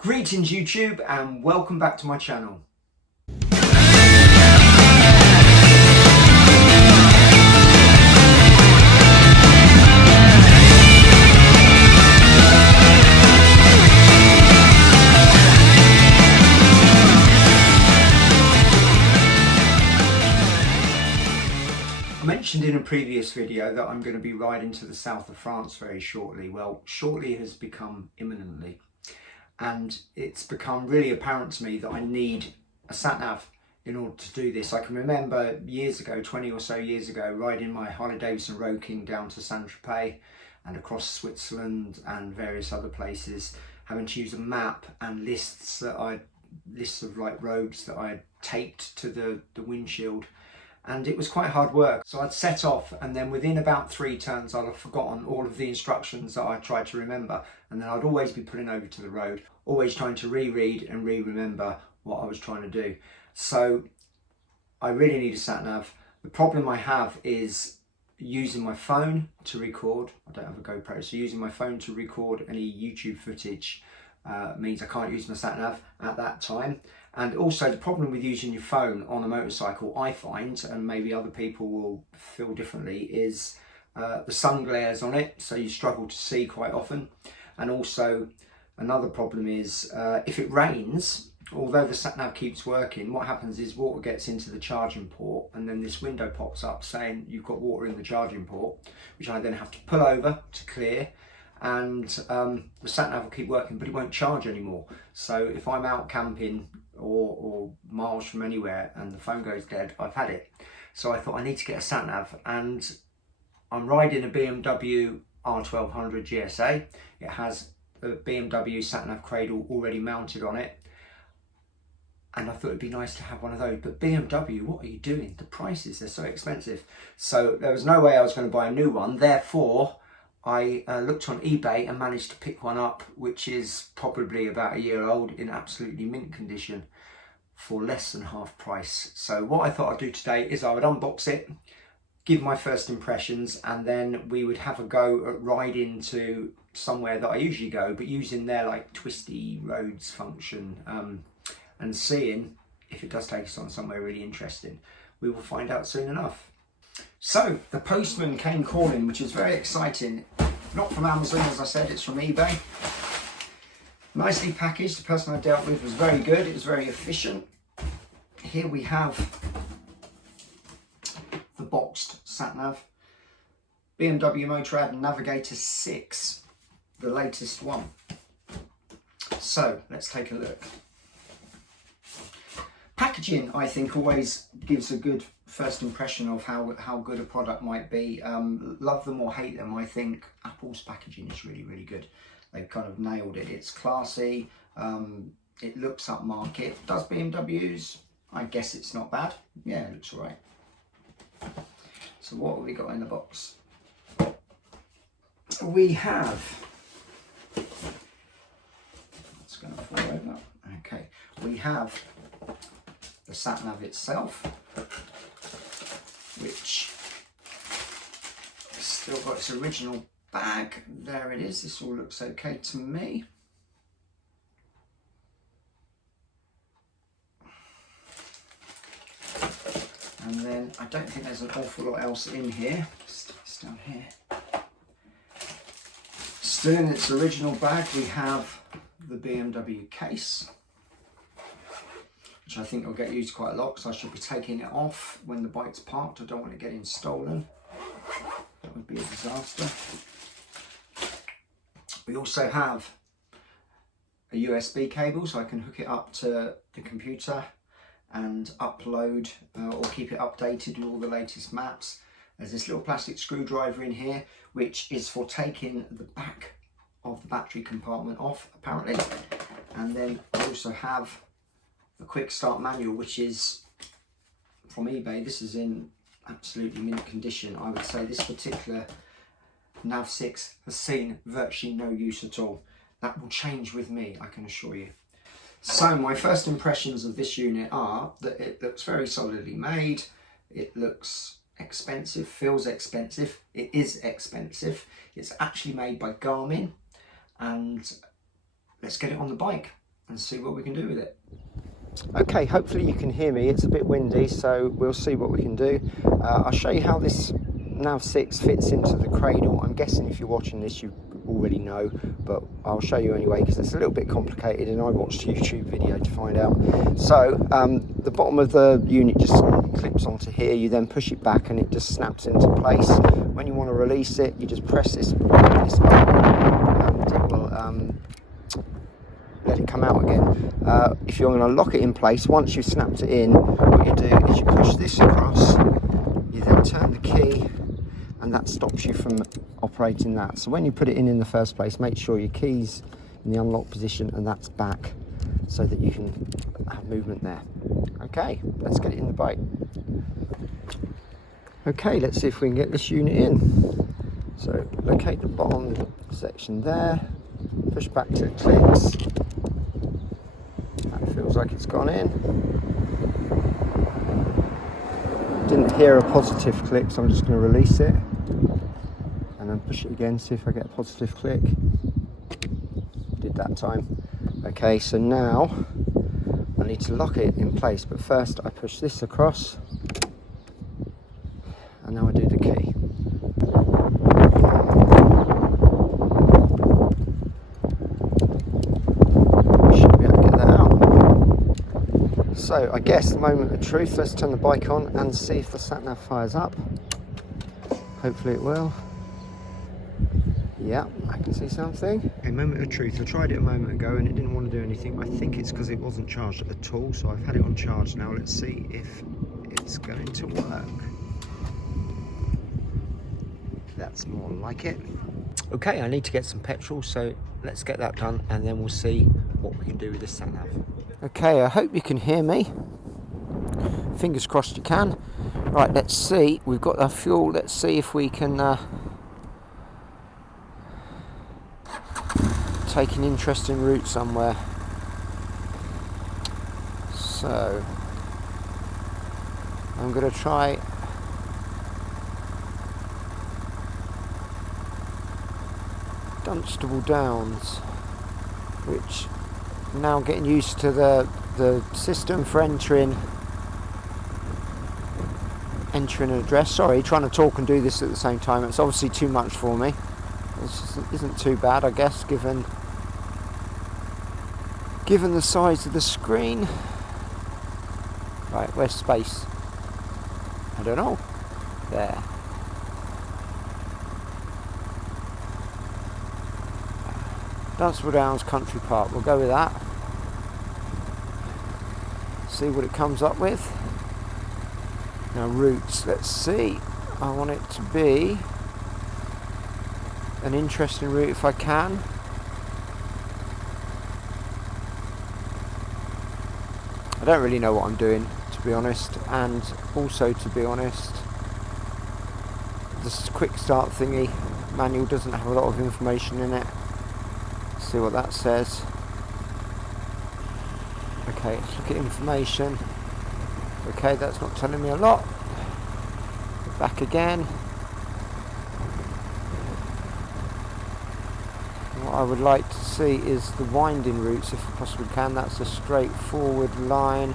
Greetings YouTube and welcome back to my channel. I mentioned in a previous video that I'm going to be riding to the south of France very shortly. Well, shortly has become imminently. And it's become really apparent to me that I need a sat-nav in order to do this. I can remember years ago, 20 or so years ago, riding my Harley-Davidson Road King down to Saint-Tropez and across Switzerland and various other places, having to use a map and lists of like roads that I had taped to the windshield. And it was quite hard work. So I'd set off, and then within about 3 turns I'd have forgotten all of the instructions that I tried to remember, and then I'd always be pulling over to the road, always trying to reread and remember what I was trying to do. So I really need a sat nav. The problem I have is using my phone to record. I don't have a GoPro, so using my phone to record any YouTube footage means I can't use my sat nav at that time. And also the problem with using your phone on a motorcycle, I find, and maybe other people will feel differently, is the sun glares on it, so you struggle to see quite often. And also another problem is if it rains, although the sat nav keeps working, what happens is water gets into the charging port, and then this window pops up saying you've got water in the charging port, which I then have to pull over to clear. And the sat nav will keep working, but it won't charge anymore. So if I'm out camping or miles from anywhere and the phone goes dead, I've had it. So I thought I need to get a sat nav, and I'm riding a BMW R1200 GSA. It has a BMW sat nav cradle already mounted on it, and I thought it'd be nice to have one of those. But BMW, what are you doing? The prices, they're so expensive. So there was no way I was going to buy a new one. Therefore, I looked on eBay and managed to pick one up, which is probably about a year old, in absolutely mint condition, for less than half price. So what I thought I'd do today is I would unbox it, give my first impressions, and then we would have a go at riding to somewhere that I usually go, but using their like twisty roads function, and seeing if it does take us on somewhere really interesting. We will find out soon enough. So the postman came calling, which is very exciting. Not from Amazon, as I said, it's from eBay. Nicely packaged. The person I dealt with was very good. It was very efficient. Here we have the boxed sat-nav. BMW Navigator 6, the latest one. So let's take a look. Packaging, I think, always gives a good first impression of how good a product might be. Love them or hate them, I think Apple's packaging is really good. They've kind of nailed it. It's classy, it looks upmarket. Does BMW's? I guess it's not bad. Yeah, it looks all right. So what have we got in the box? We have, it's going to fall over. Okay, we have the sat nav itself, which has still got its original bag. There it is. This all looks okay to me. And then I don't think there's an awful lot else in here. It's down here. Still in its original bag, we have the BMW case, which I think will get used quite a lot because I should be taking it off when the bike's parked. I don't want it getting stolen. That would be a disaster. We also have a USB cable, so I can hook it up to the computer and upload or keep it updated with all the latest maps. There's this little plastic screwdriver in here, which is for taking the back of the battery compartment off, apparently. And then I also have the quick start manual, which is from eBay. This is in absolutely mint condition. I would say this particular Nav 6 has seen virtually no use at all. That will change with me, I can assure you. So my first impressions of this unit are that it looks very solidly made. It looks expensive, feels expensive. It is expensive. It's actually made by Garmin, and let's get it on the bike. and see what we can do with it. Okay, hopefully you can hear me. It's a bit windy, so we'll see what we can do. I'll show you how this Nav 6 fits into the cradle. I'm guessing if you're watching this you already know, but I'll show you anyway because it's a little bit complicated and I watched a YouTube video to find out. So the bottom of the unit just clips onto here. You then push it back and it just snaps into place. When you want to release it, you just press this button and it will let it come out again. If you're going to lock it in place, once you've snapped it in, what you do is you push this across, you then turn the key, and that stops you from operating that. So when you put it in the first place, make sure your key's in the unlock position and that's back so that you can have movement there. Okay, let's get it in the bike. Okay, let's see if we can get this unit in. So locate the bottom section there, push back till it clicks. That feels like it's gone in. Didn't hear a positive click, so I'm just going to release it and then push it again, see if I get a positive click. Did that time. Okay, so now I need to lock it in place, but first I push this across and now I do the key. Should be able to get that out. So I guess the moment of truth, let's turn the bike on and see if the sat nav fires up. Hopefully it will. Yeah, I can see something. Okay, moment of truth. I tried it a moment ago and it didn't want to do anything. I think it's because it wasn't charged at all, so I've had it on charge now. Let's see if it's going to work. That's more like it. Okay, I need to get some petrol, so let's get that done and then we'll see what we can do with this sat nav. Okay, I hope you can hear me. Fingers crossed you can. Right, let's see. We've got our fuel. Let's see if we can take an interesting route somewhere. So I'm going to try Dunstable Downs, which I'm now getting used to the system for entering an address. Sorry, trying to talk and do this at the same time. It's obviously too much for me. This isn't too bad, I guess, given the size of the screen. Right, where's space? I don't know. There. Dunstable Downs Country Park. We'll go with that. See what it comes up with. Now routes, let's see. I want it to be an interesting route if I can. I don't really know what I'm doing, to be honest, and also, to be honest, this quick start thingy manual doesn't have a lot of information in it. Let's see what that says. Okay, let's look at information. Okay, that's not telling me a lot. Back again. What I would like to see is the winding routes, if I possibly can. That's a straightforward line.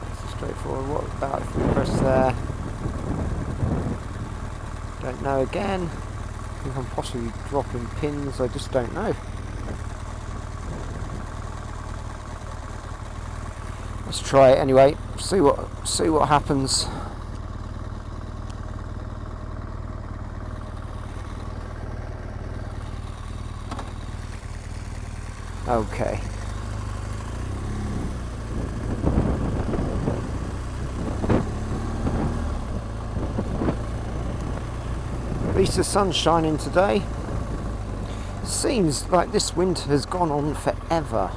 That's a straightforward. What about if we press there? Don't know again. I think I'm possibly dropping pins. I just don't know. Let's try it anyway. See what happens. Okay. At least the sun's shining today. Seems like this winter has gone on forever.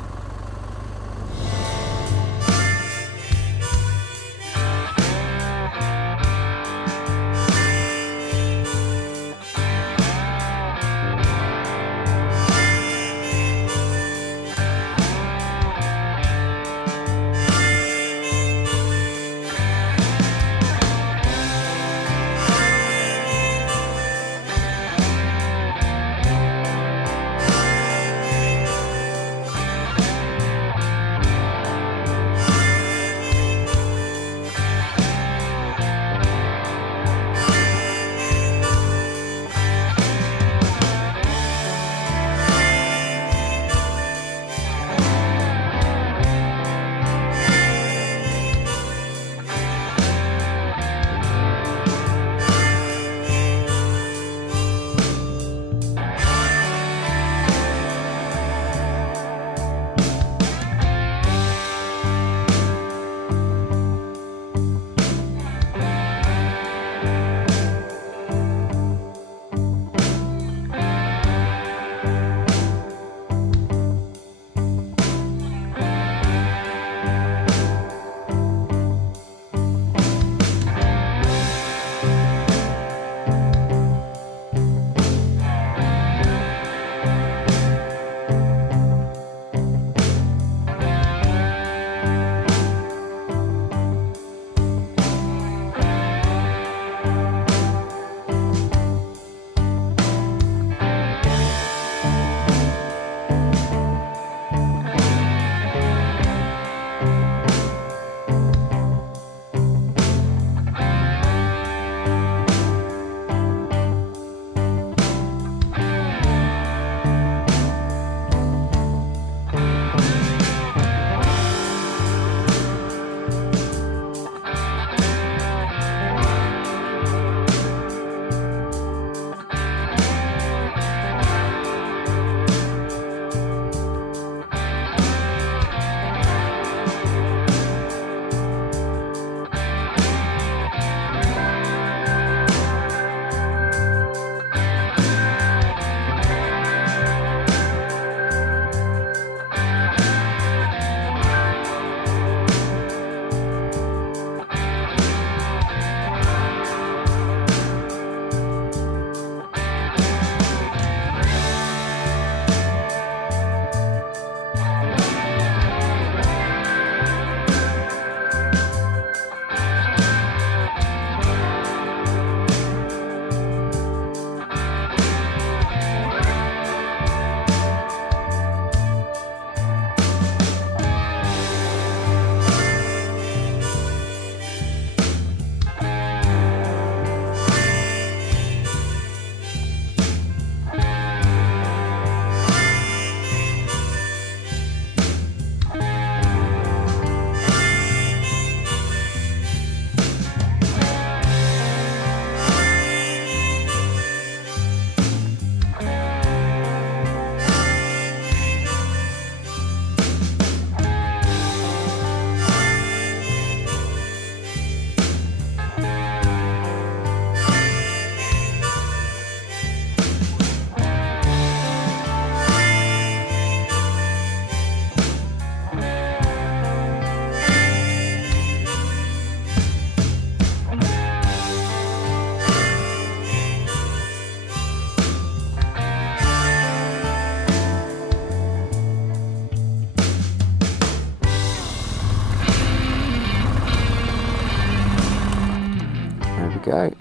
go.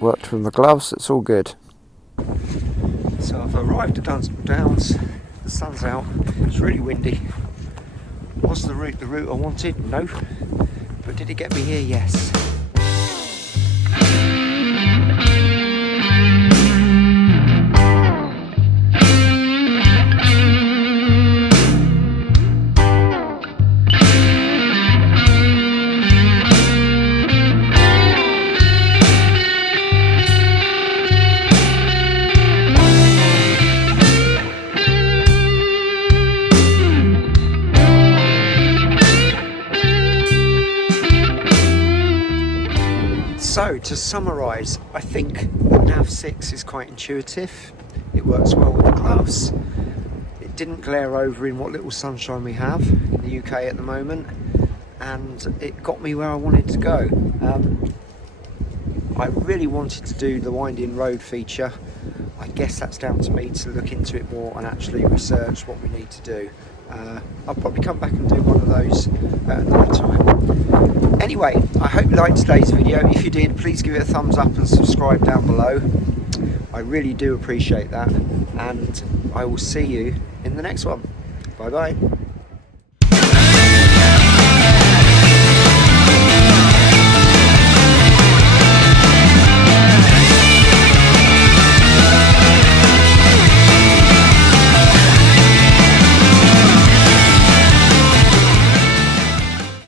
Worked with my gloves, it's all good. So I've arrived at Dunstable Downs, the sun's out, it's really windy. Was the route I wanted? No. But did it get me here? Yes. So to summarise, I think the Nav 6 is quite intuitive. It works well with the gloves. It didn't glare over in what little sunshine we have in the UK at the moment, and it got me where I wanted to go. I really wanted to do the winding road feature. I guess that's down to me to look into it more and actually research what we need to do. I'll probably come back and do one of those at another time. Anyway, I hope you liked today's video. If you did, please give it a thumbs up and subscribe down below. I really do appreciate that, and I will see you in the next one. Bye bye.